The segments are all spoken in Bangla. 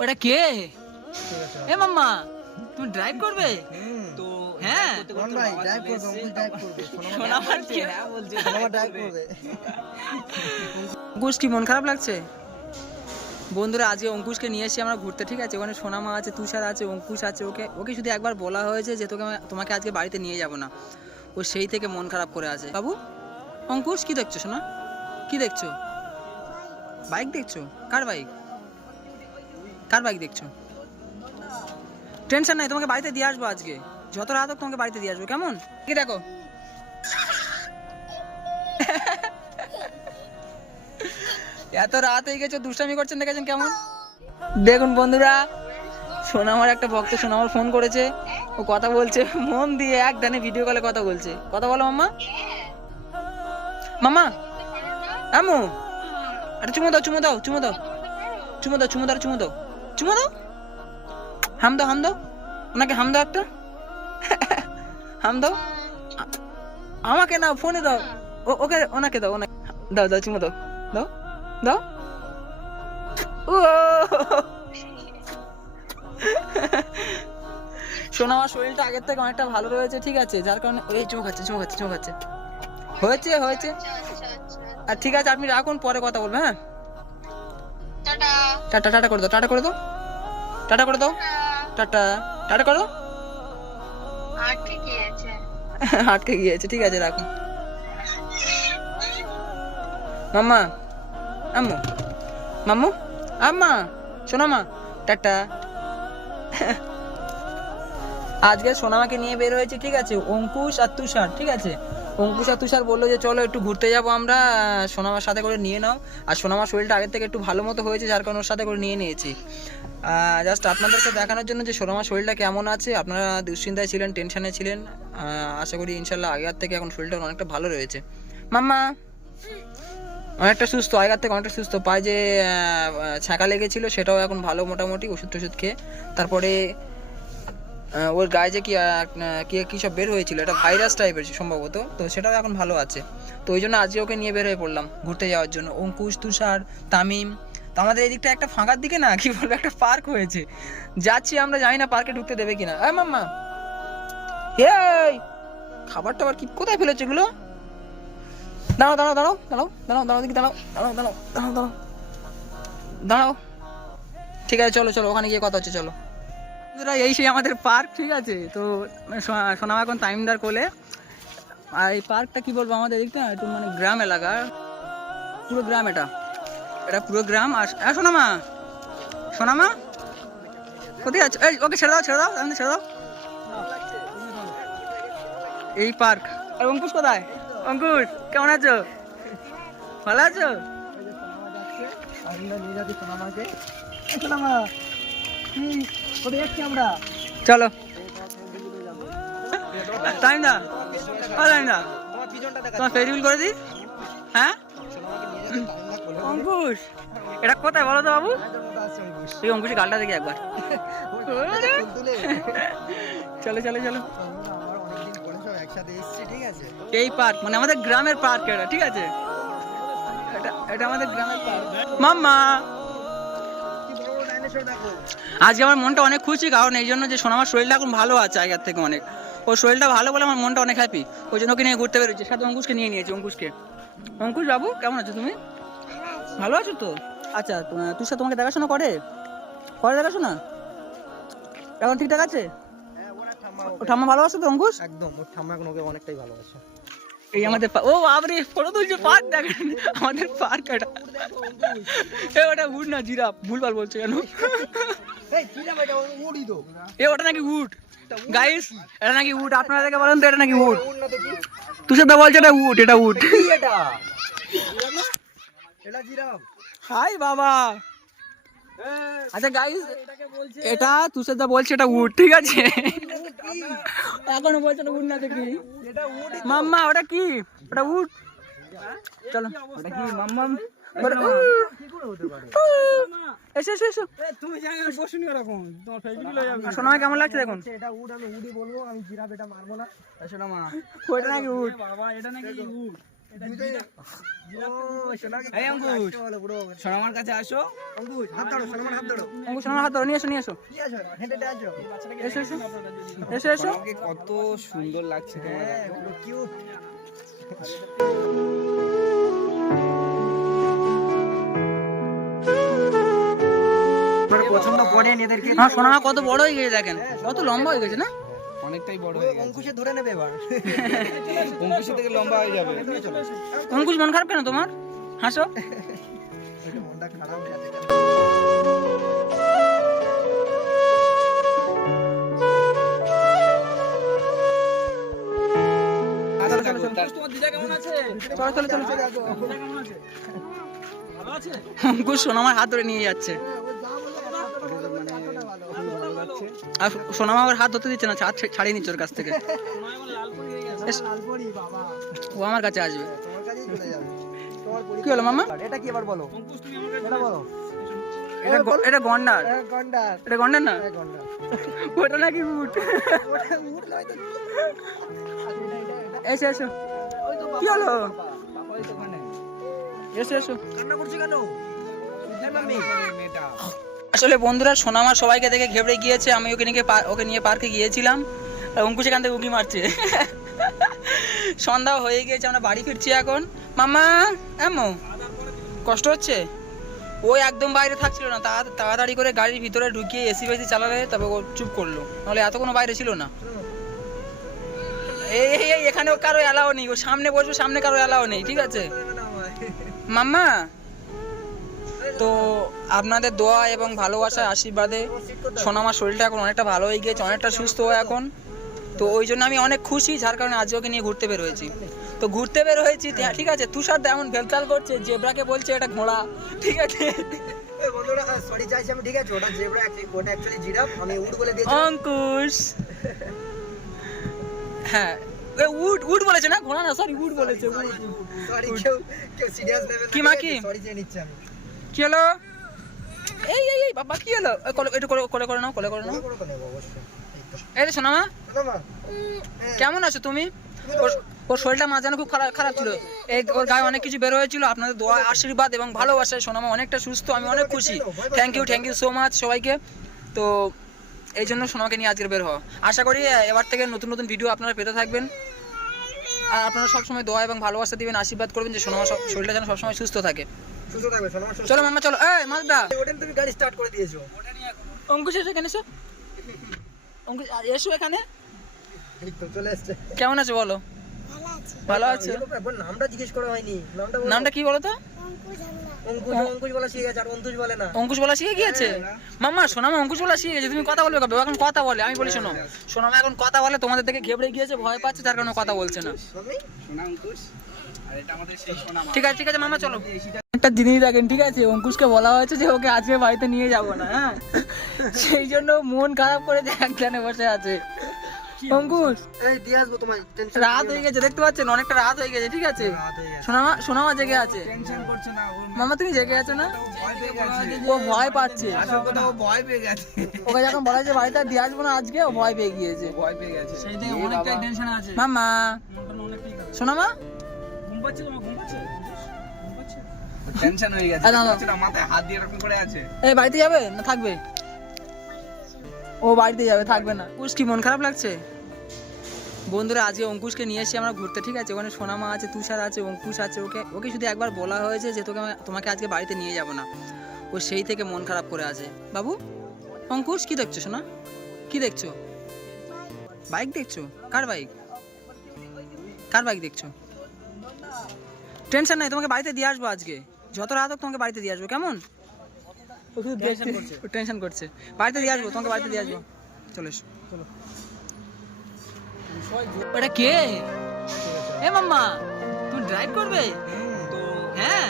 ওটা কে? এ মাম্মা তুমি ড্রাইভ করবে? তো হ্যাঁ। ভাই ড্রাইভ করবে অঙ্কুশ ড্রাইভ করবে। শোনা মারছে সোনামা ড্রাইভ করবে। অঙ্কুশ কি মন খারাপ লাগছে? বন্ধুরা আজকে অঙ্কুশকে নিয়ে এসে আমরা ঘুরতে ঠিক আছে? ওখানে সোনামা আছে তুষার আছে অঙ্কুশ আছে ওকে ওকে শুধু একবার বলা হয়েছে যে তোকে তোমাকে আজকে বাড়িতে নিয়ে যাব না। ও সেই থেকে মন খারাপ করে আছে। বাবু অঙ্কুশ কি দেখছ সোনা? কি দেখছ? বাইক দেখছ? কার বাইক? কার বাইক দেখছ? টেনশন নাই, তোমাকে বাড়িতে দিয়ে আসব আজকে। যত রাত হোক তোমাকে বাড়িতে দিয়ে আসব, কেমন? কি দেখো। এত রাত হয়ে গেছে, দুষ্টামি করছেন দেখেছেন কেমন? দেখুন বন্ধুরা, সোনামার একটা ভক্ত সোনামার ফোন করেছে। ও কথা বলছে, মন দিয়ে এক দানে ভিডিও কলে কথা বলছে। কথা বলো মাম্মা। মাম্মা আমু আরে চুমো দাও চুমো দাও চুমো দাও। চুমো দাও চুমো দাও চুমো দাও। চুমো দাও। হাম দাও হাম দাও। ওনাকে হাম দাও একটা। হাম দাও। আমাকে না ফোনে দাও। ওকে ওনাকে দাও ওনাকে। দাও দাও চুমো দাও। দাও দাও। ও! শোনো আমার শরীরটা আগের থেকে অনেকটা ভালো রয়েছে ঠিক আছে? যার কারণে ওই চোখ আছে চোখ আছে চোখ আছে হয়েছে হয়েছে। আর ঠিক আছে আপনি রাখুন পরে কথা বলবে হ্যাঁ? টাটা টাটা করে দাও টাটা করে দাও। টাটা করে দাও। টাটা। টাটা। করো। আটকে গিয়েছে। আটকে গিয়েছে ঠিক আছে রাখুন মাম্মা আম্মু মাম্মু আম্মা সোনামা টাটা। আজকে সোনামাকে নিয়ে বের হয়েছে ঠিক আছে অঙ্কুশ আর তুষার ঠিক আছে। অঙ্কুশ তুষার বলল যে, চলো একটু ঘুরতে যাব আমরা। সোনামার সাথে করে নিয়ে নাও। আর সোনামার শরীরটা আগের থেকে একটু ভালো মতো হয়েছে, যার কারণে ওর সাথে করে নিয়ে নিয়েছি। জাস্ট আপনাদেরকে দেখানোর জন্য যে, সোনামার শরীরটা কেমন আছে, আপনারা দুশ্চিন্তায় ছিলেন টেনশনে ছিলেন। আশা করি ইনশাল্লাহ আগের থেকে এখন শরীরটা অনেকটা ভালো রয়েছে। মাম্মা, অনেকটা সুস্থ, আগের থেকে অনেকটা সুস্থ। পায়ে যে ছ্যাঁকা লেগেছিল, সেটাও এখন ভালো মোটামুটি ওষুধ টষুধ খেয়ে। তারপরে ওর গায়ে যে কি কি সব বের হয়েছিল, এটা ভাইরাস টাইপের সম্ভবত, তো সেটাও এখন ভালো আছে। তো ওই জন্য আজকে ওকে নিয়ে বের হয়ে পড়লাম ঘুরতে যাওয়ার জন্য। অঙ্কুশ, তুষার, তামিম, তো আমাদের এদিকটা একটা ফাঁকার দিকে না, কি বলব, একটা পার্ক হয়েছে। যাচ্ছি, আমরা জানি না পার্কে ঢুকতে দেবে কিনা। এই মাম্মা, এই, খাবার টাবার কি কোথায় ফেলেছে এগুলো? দাঁড়াও দাঁড়াও দাঁড়াও দাঁড়াও দাঁড়াও দাঁড়াও দাঁড়াও দাঁড়াও দাঁড়াও দাঁড়াও দাঁড়াও। দাঁড়াও। ঠিক আছে, চলো চলো, ওখানে গিয়ে কথা হচ্ছে, চলো। এই সেই আমাদের পার্ক, ঠিক আছে? তো সোনা- সোনামা এখন টাইমদার কোলে। আর এই পার্কটা কি বলব আমাদের দিকটা একটু মানে গ্রাম এলাকা পুরো গ্রাম এটা। এটা পুরো গ্রাম। আর আর সোনামা! সোনামা? কোথায় আছো? এই, ওকে ছেড়ে দাও ছেড়ে দাও আমি ছেড়ে দাও। এই পার্ক। আর অঙ্কুশ কোথায়? অঙ্কুশ, কেমন আছো? ভালো আছো? সোনামাকে। সোনামা আমরা? চলো। টাইম দা টাইম দা তোমার ফেরিবিল করে দিস হ্যাঁ? টাইম না অঙ্কুশ। এটা কোথায় বলো তো বাবু? তুই অঙ্কুশের গালটা দেখি একবার। চলো চলো চলো। এই পার্ক মানে আমাদের গ্রামের পার্ক এটা, ঠিক আছে? এটা এটা আমাদের গ্রামের পার্ক মাম্মা! আজকে আমার মনটা অনেক খুশি কারণ এই জন্য যে সোনামার শরীরটা এখন ভালো আছে আগের থেকে অনেক। ওর শরীরটা ভালো বলে আমার মনটা অনেক হ্যাপি ওই জন্য ওকে নিয়ে ঘুরতে বেরোচ্ছি। সাথে অঙ্কুশকে নিয়ে নিয়েছি অঙ্কুশকে। অঙ্কুশ বাবু কেমন আছো তুমি? ভালো আছো তো? আচ্ছা তুষার তোমাকে দেখাশোনা করে? করে দেখাশোনা? এখন ঠিকঠাক আছে? হ্যাঁ ঠাম্মা ঠাম্মা ভালোবাসো তো অঙ্কুশ? একদম ওর ঠাম্মা এখন ওকে অনেকটাই ভালোবাসে। এই আমাদের পা- ও বাবরে ফটো তুলছে পার্ক দেখেন আমাদের পার্ক এটা এ ওটা উড না জিরাফ ভুলভাল বলছে কেন এই কি না এটা উড়ি তো এ ওটা নাকি উড গাইস এটা নাকি উড আপনারা দেখে বলেন তো এটা নাকি উড উড় না দেখি তুষার দা বলছে এটা উড এটা উড কি এটা এটা জিরাফ হাই বাবা আচ্ছা গাইস এটা তুষার দা বলছে এটা উড ঠিক আছে? এখনও বলছে এটা উড না দেখি। মাম্মা ওটা কি? ওটা উড চলো ওটা কি সোনামা কেমন লাগছে দেখুন? এটা উড আমি উডি বলব আমি জিরাফ এটা মারবো না। ওটা নাকি উড বাবা এটা নাকি উড এই অঙ্কুশ সোনামার কাছে আসো। অঙ্কুশ হাত ধরো সলমান হাত ধরো। অঙ্কুশ সোনামার হাত ধরো নিয়ে এসো নিয়ে এসো কি আছো হেঁটে হেঁটে আছো এসো এসো। এসো এসো। কত সুন্দর লাগছে হ্যাঁ পছন্দ করেন এদেরকে? হ্যাঁ সোনামা কত বড় হয়ে গেছে দেখেন। কত লম্বা হয়ে গেছে না? অনেকটাই বড় হয়ে গেছে। অঙ্কুশে ধরে নেবে এবার। অঙ্কুশের থেকে লম্বা হয়ে যাবে। অঙ্কুশ মন খারাপ কেন তোমার? হাসো। মনটা খারাপ চলো চলো চলো চলো। আর সোনামা ওর হাত ধরতে দিচ্ছে না হাত ছাড়িয়ে নিচ্ছে ওর কাছ থেকে। এস, লালপরি বাবা। ও আমার কাছে আসবে। তোমার কাছেই চলে যাবে। তোমার কি হলো মামা? এটা কি এবার বলো? এটা বলো। এটা গন্ডার। হ্যাঁ, এটা গন্ডার না? হ্যাঁ, ওটা নাকি উঠ ওটা উঠল হয়তো। এটা, এটা, এটা। এসো এসো। ওই তো কি হলো? বাবা ওই তো ওখানে। এসো এসো। কান্না করছি কেন। আসলে বন্ধুরা, সোনামা সবাইকে দেখে ঘেবড়ে গিয়েছে। আমি ওকে নিয়ে ওকে নিয়ে পার্কে গিয়েছিলাম। আর অঙ্কুশ এখান থেকে উকি মারছে। সন্ধ্যা হয়ে গিয়েছে, আমরা বাড়ি ফিরছি এখন। মামা এমো কষ্ট হচ্ছে? ও একদম বাইরে থাকছিল না। তা- তাড়াতাড়ি করে গাড়ির ভিতরে ঢুকিয়ে এসি বেসি চালালে তবে ও চুপ করল। নাহলে এত কোনো বাইরে ছিল না। এই এই এখানেও কারও এলাও নেই। ও সামনে বসবে, সামনে কারও এলাও নেই। ঠিক আছে? মাম্মা তো আপনাদের দোয়া এবং ভালোবাসার আশীর্বাদে সোনামার শরীরটা এখন অনেকটা ভালো হয়ে গিয়েছে অনেকটা সুস্থ এখন। তো ওই জন্য আমি অনেক খুশি যার কারণে আজকে ওকে নিয়ে ঘুরতে বের হয়েছি। তো ঘুরতে বের হয়েছি ঠিক আছে তুষার এমন ভেলচাল করছে জেব্রাকে বলছে এটা ঘোড়া ঠিক আছে। সরি চাইছি আমি ঠিক আছে ওটা জেব্রা ওটা অ্যাকচুয়ালি জিরাফ আমি উড বলে দিয়েছি। অঙ্কুশ। হ্যাঁ উড উড বলেছে না ঘোড়া না সরি উড বলেছে কি মা কি? সরি চেয়ে নিচ্ছি আমি। কি হলো? এই এই এই, বাবা, কি হলো? কোলে- একটু কোলে কোলে করে নাও, কোলে করে নাও। এই সোনামা। কেমন আছো তুমি? ওর শরীরটা মাঝানো খুব খারাপ খারাপ ছিল। এই ওর গায়ে অনেক কিছু বের হয়েছিল। আপনাদের দোয়া, আশীর্বাদ এবং ভালোবাসায় সোনামা অনেকটা সুস্থ, আমি অনেক খুশি। Thank you thank you so much সবাইকে। তো, এই জন্য সোনামাকে নিয়ে আজকের বের হওয়া। আশা করি এবার থেকে নতুন নতুন ভিডিও আপনারা পেতে থাকবেন। আর আপনারা সবসময় দোয়া এবং ভালোবাসা দিবেন আশীর্বাদ করবেন যে সোনামা শরীরটা যেন সবসময় সুস্থ থাকে। সুস্থ থাকবে সোনামা চলো মামা চলো। এই মালদা। ওটা তুমি গাড়ি স্টার্ট করে দিয়েছ। অঙ্কুশ এসো এখানে এসো। অঙ্কুশ আর এসো এখানে। কেমন আছো বলো? ভালো আছো। নামটা জিজ্ঞেস করা হয়নি। নামটা কি বলো তো? অঙ্কুশ বলা শিখে গিয়েছে? মাম্মা সোনামা অঙ্কুশ বলা শিখে গেছে তুমি কথা বলবে কবে? এখন কথা বলে আমি বলি শোনো। সোনামা এখন কথা বলে তোমাদের থেকে ঘেবড়ে গিয়েছে ভয় পাচ্ছে তার কারণে কথা বলছে না। ঠিক আছে ঠিক আছে মামা চলো। একটা জিনিস দেখেন ঠিক আছে? অঙ্কুশকে বলা হয়েছে যে ওকে আজকে বাড়িতে নিয়ে যাব না হ্যাঁ? সেই জন্য মন খারাপ করে যে একজনে বসে আছে। অঙ্কুশ। এই দিয়ে আসব তোমার রাত হয়ে গেছে দেখতে পাচ্ছেন অনেকটা রাত হয়ে গেছে ঠিক আছে? রাত গেছে। সোনামা সোনামা জেগে আছে। টেনশন করছে না মামা তুমি জেগে আছো না? ভয় পেয়ে গেছে। ও ভয় পাচ্ছে। আসল কথা ও ভয় পেয়ে গেছে। ওকে যখন বলা যে বাড়িতে দিয়ে আসব না আজকে ও ভয় পেয়ে গিয়েছে। ভয় পেয়ে গেছে। সেই থেকে অনেকটাই টেনশন আছে। মামা। সোনামা? মাথায় হাত দিয়ে এরকম করে আছে। এই বাড়িতে যাবে না থাকবে? ও বাড়িতে যাবে থাকবে না। অঙ্কুশ কি মন খারাপ লাগছে? বন্ধুরা আজকে অঙ্কুশকে নিয়ে এসে আমরা ঘুরতে ঠিক আছে? ওখানে সোনামা আছে তুষার আছে অঙ্কুশ আছে ওকে ওকে শুধু একবার বলা হয়েছে যে তোকে তোমাকে আজকে বাড়িতে নিয়ে যাব না। ও সেই থেকে মন খারাপ করে আছে। বাবু অঙ্কুশ কি দেখছ সোনা? কি দেখছ? বাইক দেখছ? কার বাইক? কার বাইক দেখছ? টেনশন নাই তোমাকে বাড়িতে দিয়ে আসব আজকে। যত রাত হোক তোমাকে বাড়িতে দিয়ে আসব কেমন? টেনশন করছে। বাড়িতে দিয়ে আসব তোমাকে বাড়িতে দিয়ে আসব। চলে এসো। চলো। ওটা কে এ মাম্মা তুমি ড্রাইভ করবে হ্যাঁ।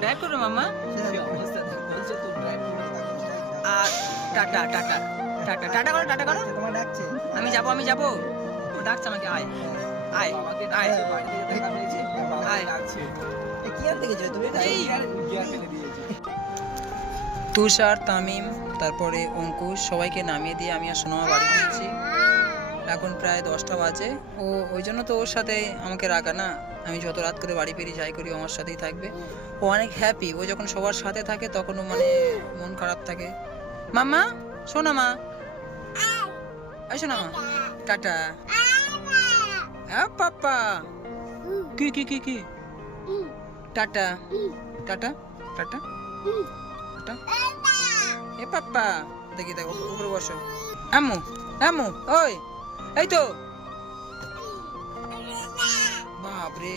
ড্রাইভ করবে মাম্মা আর টাটা টাটা টাটা টাটা করো টাটা করো আমি যাব আমি যাব ও ডাকছে আমাকে আয় আয় আয় আয় কি আনতে গেছো তুমি তুষার, তামিম, তারপরে অঙ্কুশ, সবাইকে নামিয়ে দিয়ে আমি আর সোনামা বাড়ি ফিরছি। এখন প্রায় দশটা বাজে। ও, ওই জন্য তো ওর সাথে আমাকে রাখা না। আমি যত রাত করে বাড়ি ফিরি, যাই করি আমার সাথেই থাকবে। ও অনেক হ্যাপি ও যখন সবার সাথে থাকে, তখন ও মানে মন খারাপ থাকে। মাম্মা শোনা মা। শোনা মা, টাটা। হ্যাঁ পাপা কি কি কি কি? টাটা। Tata tata. টাটা এ পাপ্পা, দেখি, দেখো, উপরে বসো। আম্মু আম্মু, ওই, এই তো। বাপরে।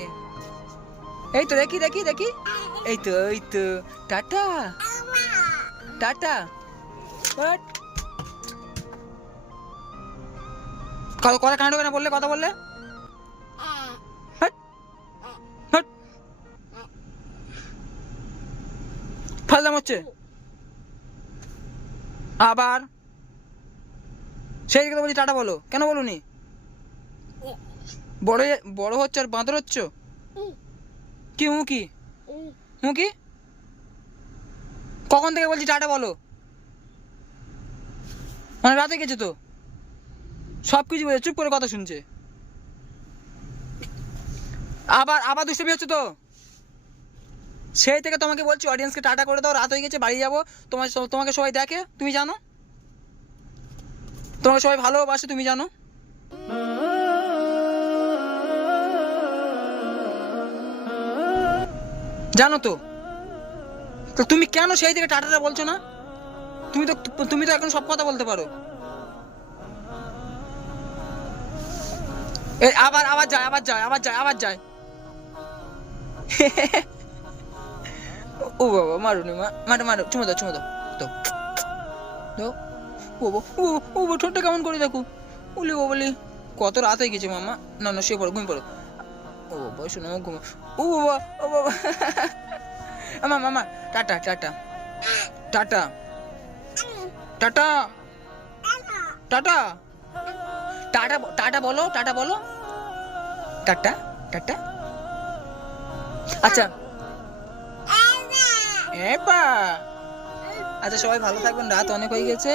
এই তো, দেখি দেখি দেখি। এই তো এই তো। টাটা। টাটা। কথা কথা কাণ্ড কেন বললে, কথা বললে? হচ্ছে। আবার? সেই বলছি টাটা বলো। কেন বলুনি? বড় বড় হচ্ছে আর বাঁদর হচ্ছ? কি মুখি মুখি কখন থেকে বলছি টাটা বলো? মানে রাতে গেছে তো? সব কিছু বলে চুপ করে কথা শুনছে। আবার আবার দুষ্টমি হচ্ছে তো? সেই থেকে তোমাকে বলছি অডিয়েন্সকে টাটা করে দাও, রাত হয়ে গেছে, বাড়ি যাব। তোমার তোমাকে সবাই দেখে, তুমি জানো? তোমাকে সবাই ভালোবাসে, তুমি জানো? জানো তো? তো তুমি কেন সেই থেকে টাটাটা বলছো না? তুমি তো তুমি তো এখন সব কথা বলতে পারো। আবার আবার যায় আবার যায় আবার যায় আবার যায়। ও বাবা মারুনি মা, মারো মারো, চুমো দাও চুমো দাও তো দাও, ও বাবা ও ও বাবা ঠোঁটটা কেমন করে দেখো, উলি ও বলি কত রাত হয়ে গেছে, মামা, না না, শুয়ে পড়ো, ঘুমিয়ে পড়ো, ও, বাবা শোনো ঘুমো, ও বাবা ও বাবা আমা মামা, tata tata tata tata tata tata tata বলো টাটা বলো, টাটা টাটা আচ্ছা আচ্ছা সবাই ভালো থাকবেন, রাত অনেক হয়ে গেছে,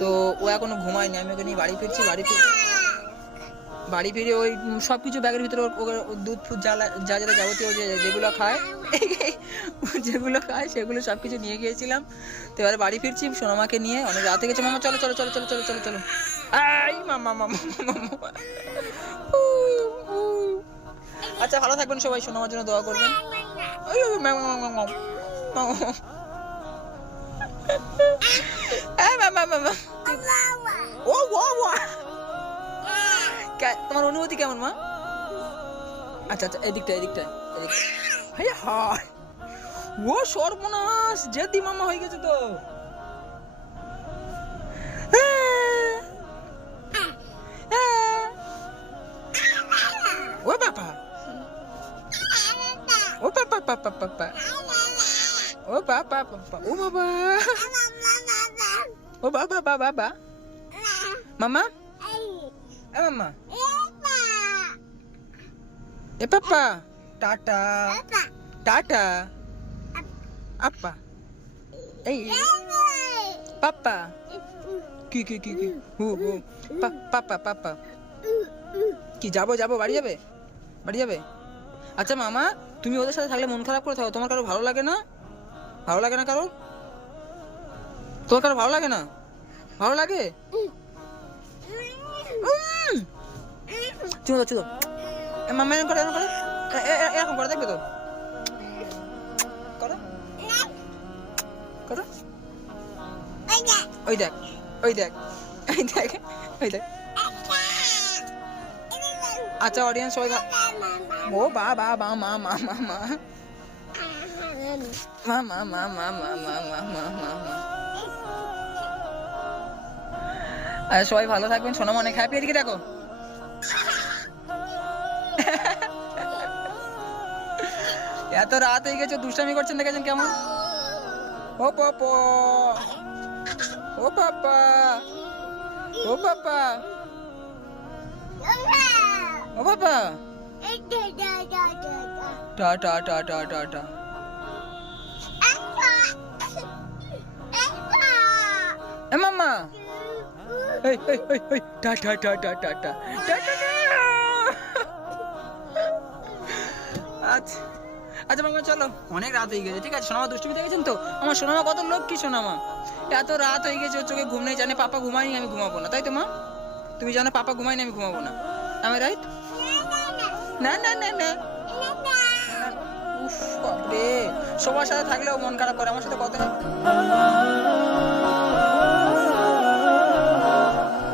তো ও এখনও ঘুমায়নি, আমি ওকে নিয়ে বাড়ি ফিরছি, বাড়ি ফির বাড়ি ফিরে ওই সব কিছু ব্যাগের ভিতরে দুধ ফুদ যা যা যাবতীয় যে যেগুলো খায় যেগুলো খায়, সেগুলো সব কিছু নিয়ে গিয়েছিলাম, তো এবারে বাড়ি ফিরছি, সোনামাকে নিয়ে, অনেক রাতে গেছে, মামা, চলো চলো চলো চলো চলো চলো চলো। আই মামা মামা মামা। আচ্ছা ভালো থাকবেন সবাই, সোনামার জন্য দোয়া করবেন। এই, ম্যাম, ম্যাম, ম্যাম। ও ও ও। তোমার অনুভূতি কেমন মা? আচ্ছা আচ্ছা এদিকটা এদিকটা এদিকটা হাই ও সর্বনাশ জেদি মামা হয়ে গেছে তো। ও বাবা। ও বাবা বাবা বাবা। বাবা বাবা ও বাবা ও কি কি কি কি হু হু পাপা পাপা কি যাব যাব বাড়ি যাবে বাড়ি যাবে আচ্ছা মামা তুমি ওদের সাথে থাকলে মন খারাপ করে থাকো তোমার কারও ভালো লাগে না ভালো লাগে না কারও তোমার কারও ভালো লাগে না? ভালো লাগে? দাও। এ মামা এরকম করে এরকম করে। এরকম করে, দেখবে তো। ওই দেখ ওই দেখ ওই দেখ ওই দেখ। আচ্ছা অডিয়েন্স সবাই ও, বা বা বা, মা মা মা মা। Mama, mama, mama, mama, mama. আর সবাই ভালো থাকবেন সোনা অনেক হ্যাপি এদিকে দেখো এত রাত হয়ে গেছে দুষ্টামি করছেন দেখেছেন কেমন। ও পাপা। ও পাপা। ও পাপা। ও পাপা। টা টা টা টা টা টা। মামা টাটা টাটা টাটা আচ্ছা আচ্ছা মামা চলো। অনেক রাত হয়ে গেছে, ঠিক আছে? সোনামা দুষ্টুমি দেখেছেন তো? আমার সোনামা কত লোক কি সোনামা। এত রাত হয়ে গেছে, ওর চোখে ঘুম নেই, জানে পাপা ঘুমায়নি, আমি ঘুমাবো না। তাই তো, মা? তুমি জানো পাপা ঘুমায়নি, আমি ঘুমাবো না। আমি রাইট না না না না। উফ, বাপরে। সবার সাথে থাকলেও মন খারাপ করে, আমার সাথে কথা